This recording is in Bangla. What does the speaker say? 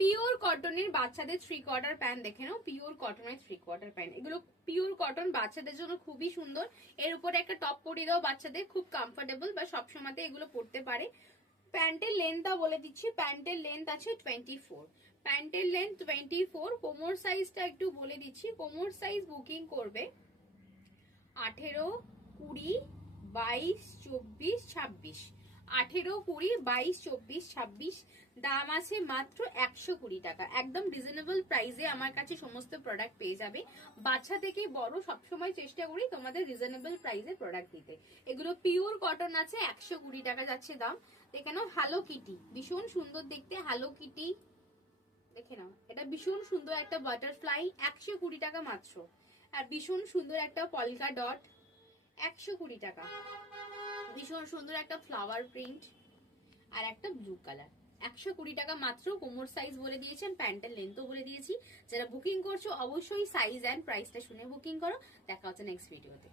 পিওর কটনের বাচ্চাদের 3/4 প্যান্ট দেখে নাও, পিওর কটনের 3/4 প্যান্ট। এগুলো পিওর কটন, বাচ্চাদের জন্য খুবই সুন্দর। এর উপরে একটা টপ পরিয়ে দাও বাচ্চাদের, খুব কমফোর্টেবল বা সবসময়তে এগুলো পরতে পারে। প্যান্টের লেন্থটা বলে দিচ্ছি, প্যান্টের লেন্থ আছে 24। প্যান্টের লেন্থ 24। কোমর সাইজটা একটু বলে দিচ্ছি, কোমর সাইজ বুকিং করবে 18, 20, 22, 24, 26। 18, 20, 22, 24, 26। দাম আছে মাত্র 120 টাকা। একদম রিজনেবল প্রাইসে আমার কাছে সমস্ত প্রোডাক্ট পেয়ে যাবে। বাচ্চা থেকে বড় সবসময় চেষ্টা করি তোমাদের রিজনেবল প্রাইসে প্রোডাক্ট দিতে। এগুলো পিওর কটন আছে, 120 টাকা যাচ্ছে দাম। দেখে নাও হ্যালো কিটি, ভীষণ সুন্দর দেখতে হ্যালো কিটি। দেখে নাও, এটা ভীষণ সুন্দর একটা বাটারফ্লাই, 120 টাকা মাত্র। আর ভীষণ সুন্দর একটা পলকা ডট, 120 টাকা। ভীষণ সুন্দর একটা ফ্লাওয়ার প্রিন্ট আর একটা ব্লু কালার, 120 টাকা মাত্র। কোমর সাইজ বলে দিয়েছেন, প্যান্টের লেন্থও বলে দিয়েছি। যারা বুকিং করছো অবশ্যই সাইজ এন্ড প্রাইসটা শুনে বুকিং করো। দেখা হচ্ছে নেক্সট ভিডিওতে।